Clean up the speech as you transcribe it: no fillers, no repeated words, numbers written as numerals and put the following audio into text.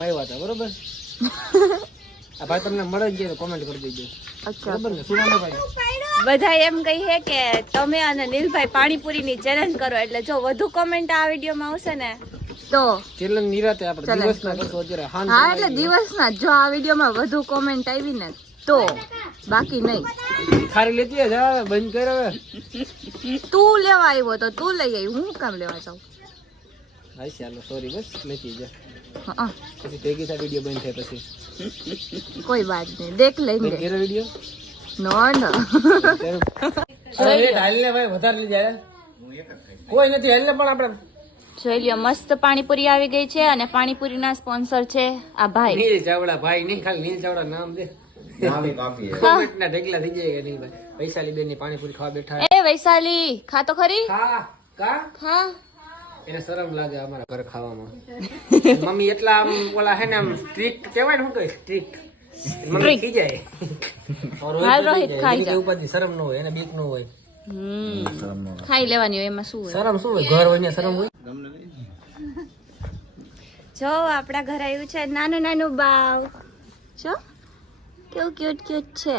આવ્યા હતા બરોબર. આ ભાઈ તમને મળે જ તો કોમેન્ટ કરી દેજો. બરોબર ને? શું નામ ભાઈ? બધા એમ કહી છે કે તમે અને નીલભાઈ પાણીપુરી ની ચેલેન્જ કરો, એટલે જો વધુ કોમેન્ટ આ વિડીયોમાં આવશે ને તો ચેલેન્જ નિરાતે આપણે દિવસના કરતો અત્યારે. હા એટલે દિવસના જો આ વિડીયોમાં વધુ કોમેન્ટ આવી ને તો, બાકી નહીં. ખારી લેતી જા બંધ કર હવે. તું લેવા આવ્યો તો તું લઈ આવી, હું કામ લેવા જાઉં? હા ચાલો સોરી બસ લેતી જા. હા પછી ભેગી થા વિડીયો બંધ થાય પછી. કોઈ વાત નહીં, દેખ લેંગે. કેરો વિડીયો નો નો અરે ડાલ ને ભાઈ વધારે લઈ જાય. કોઈ નથી હેલ ને પણ આપણે જોઈ લ્યો મસ્ત પાણીપુરી આવી ગઈ છે અને પાણીપુરી ના સ્પોન્સર છે આ ભાઈ નીલ ચાવડા. ભાઈ નહીં ખાલી નીલ ચાવડા નામ દે. કોમેન્ટ ના ઢગલા થઈ જાય કે નહીં ભાઈ. વૈશાલી બેન ની પાણીપુરી ખાવા બેઠા. એ વૈશાલી ખા તો ખરી. ખા કા ખા. એને શરમ લાગે અમારા ઘરે ખાવામાં. મમ્મી એટલા આમ ઓલા હે ને આમ સ્ટ્રિક્ટ કહેવાય ને, શું કહે સ્ટ્રિક્ટ. મમ્મી ખી જાય. હાલ રોહિત ખાઈ જા. ઉપરથી શરમ ન હોય, એને બીક ન હોય. ખાઈ લેવાની હોય, એમાં શું હોય? શરમ શું હોય? ઘર હોય ને શરમ હોય. જો આપડા ઘરે આવ્યું છે નાનું નાનું બાવ. જો કેવું ક્યુટ ક્યુટ છે.